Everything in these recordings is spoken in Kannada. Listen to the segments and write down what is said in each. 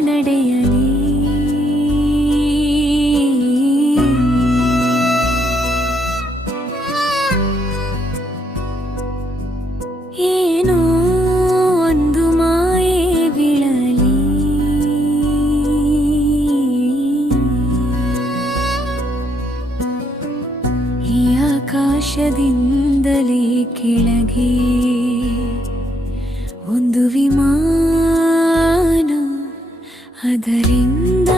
ನಡೆಯಲಿ. ಏನೋ ಒಂದು ಮಾಯೆ ಬೀಳಲಿ. ಈ ಆಕಾಶದಿಂದಲೇ ಕೆಳಗೆ ಒಂದು ವಿಮಾನ ಅದರಿಂದ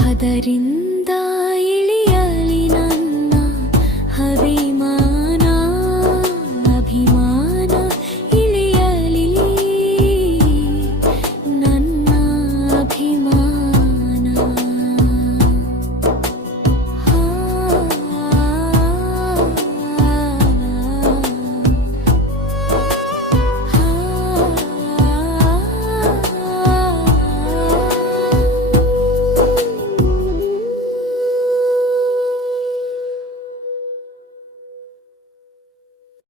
ಅದರಿಂದ